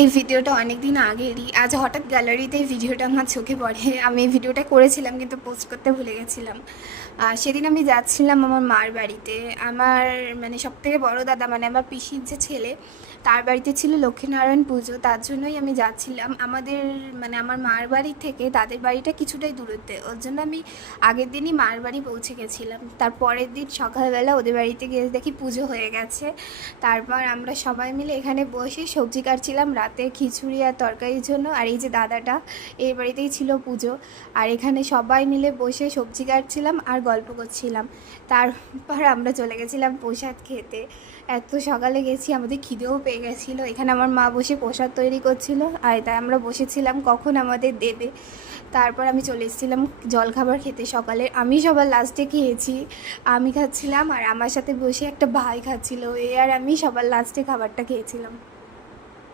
এই ভিডিওটা অনেক দিন আগেরই। আজ হঠাৎ গ্যালারিতে এই ভিডিওটা আমার চোখে পড়ে। আমি এই ভিডিওটা করেছিলাম কিন্তু পোস্ট করতে ভুলে গেছিলাম। সেদিন আমি যাচ্ছিলাম আমার মার বাড়িতে। আমার মানে সবথেকে বড় দাদা মানে আমার পিসির যে ছেলে, তার বাড়িতে ছিল লক্ষ্মীনারায়ণ পুজো। তার জন্যই আমি যাচ্ছিলাম। আমাদের মানে আমার মার বাড়ি থেকে তাদের বাড়িটা কিছুটাই দূরত্বে, ওর জন্য আমি আগের দিনই মার বাড়ি পৌঁছে গেছিলাম। তার পরের দিন সকালবেলা ওদের বাড়িতে গিয়ে দেখি পুজো হয়ে গেছে। তারপর আমরা সবাই মিলে এখানে বসে সবজি কাটছিলাম রাতে খিচুড়ি আর তরকারির জন্য। আর এই যে দাদাটা, এর বাড়িতেই ছিল পুজো। আর এখানে সবাই মিলে বসে সবজি কাটছিলাম আর গল্প করছিলাম। তারপর আমরা চলে গেছিলাম প্রসাদ খেতে। এত সকালে গেছি, আমাদের খিদেও পেয়ে গেছিলো। এখানে আমার মা বসে প্রসাদ তৈরি করছিল, আর তাই আমরা বসেছিলাম কখন আমাদের দেবে। তারপর আমি চলে এসেছিলাম জলখাবার খেতে সকালে। আমি সবার লাস্টে খেয়েছি। আমি খাচ্ছিলাম আর আমার সাথে বসে একটা ভাই খাচ্ছিল, এ আর আমি সবার লাস্টে খাবারটা খেয়েছিলাম।